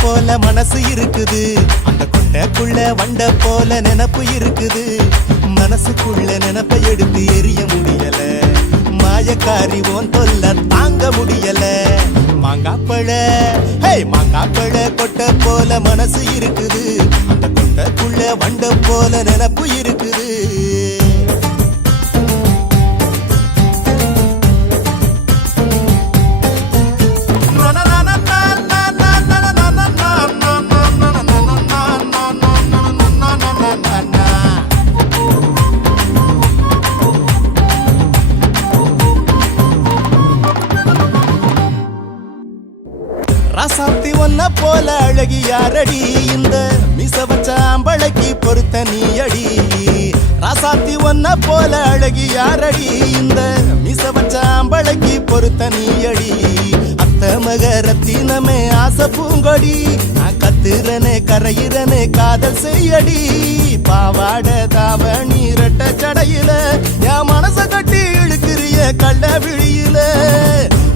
போல மனசு இருக்குது, அந்த கொட்டைக்குள்ள வண்ட போல நினப்பு இருக்குது. மனசுக்குள்ள நினப்பை எடுத்து எரிய முடியல, மாயக்காரி ஓன் தொல்ல தாங்க முடியல. மாங்காப்பழ மாங்காப்பழ கொட்டை போல மனசு இருக்குது, அந்த கொட்டைக்குள்ள வண்ட போல நினப்பு இருக்குது. ராசாத்தி ஒன்ன போல அழகி யாரடி, இந்த மிச வச்ச ஆம்பளைக்கு பொறுத்த நீ அடி. ராசாத்தி ஒன்ன போல அழகி யாரடி, இந்த மிச வச்ச ஆம்பளைக்கு பொறுத்த நீ அடி. அத்த மகரத்தினமே ஆசை பூங்கொடி, நான் கத்துறனே கரையிறனே காதல் செய்யடி. பாவாட தாவணி ரெட்ட சடையில என் மனச கட்டி இழுக்கிறிய கள்ள விழியில.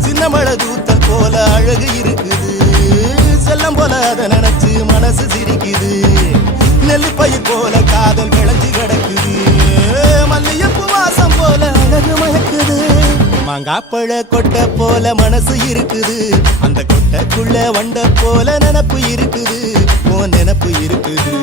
சின்ன மழை தூத்தல் போல அழகு இருக்குது, செல்லம் போல அதை நினைச்சு மனசு சிரிக்குது. நெல்லிப்பயிர் போல காதல் விளைஞ்சு கிடக்குது, மல்லியப்பு வாசம் போல அழகு மயக்குது. மாங்காப்பழ கொட்டை போல மனசு இருக்குது, அந்த கொட்டைக்குள்ள வண்ட போல நினப்பு இருக்குது. ஓ நினப்பு இருக்குது.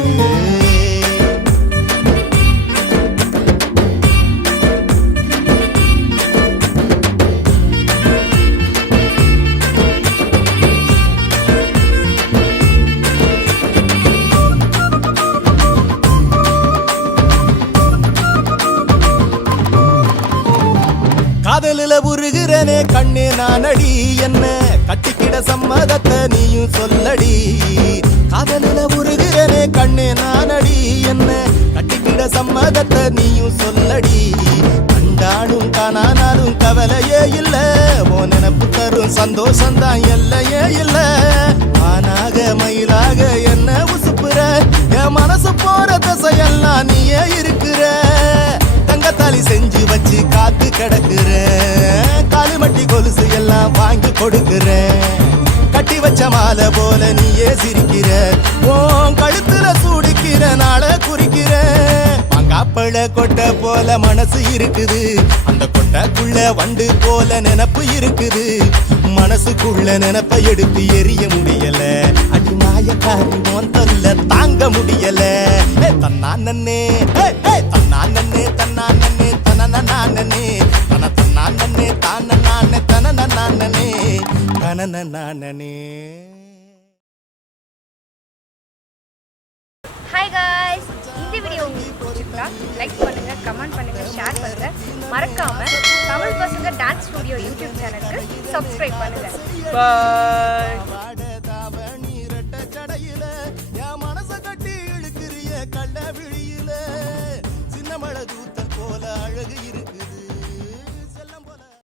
காதலில உருகிறனே கண்ணே நானடி, என்ன கட்டிக்கிட சம்மதத்தை நீயும் சொல்லடி. காதலில உருகிறனே கண்ணே நானடி, என்ன கட்டிக்கிட சம்மதத்தை நீயும் சொல்லடி. கண்டாலும் காணானாலும் கவலையே இல்ல, ஓ நினப்பு தரும் சந்தோஷந்தான் எல்லையே இல்ல. ஆனாக மயிலாக என்ன உசுப்புற, என் மனசு போற திசையெல்லாம் நீயே இருக்கிற. தங்கத்தாலி செஞ்சு வச்சு காத்து கிடக்குற, காலிமட்டி கொலுசு எல்லாம் வாங்கி கொடுக்குற. கட்டி வச்ச மாலை போல நீயே சிரிக்கிற, உன் கழுத்துல சூடிக்கிற நாள குறிக்கிற. மாங்காப்பழ கொட்டை போல மனசு இருக்குது, அந்த கொட்டைக்குள்ள வண்டு போல நினப்பு இருக்குது. மனசுக்குள்ள நினப்பை எடுத்து எரிய முடியல, அடி மாயக்காரி ஓன் தொல்ல தாங்க முடியல. தன்னானே தன்னானே தன்னானே தனனே தன தன்னானே தானே தனனே தனனே. ஹாய் காய்ஸ், இந்த வீடியோ உங்களுக்கு பிடிச்சிருந்தா லைக் பண்ணுங்க, கமெண்ட் பண்ணுங்க, ஷேர் பண்ணுங்க. மறக்காம தமிழ் பசங்க டான்ஸ் ஸ்டுடியோ யூடியூப் சேனலுக்கு சப்ஸ்கிரைப் பண்ணுங்க. பாய்.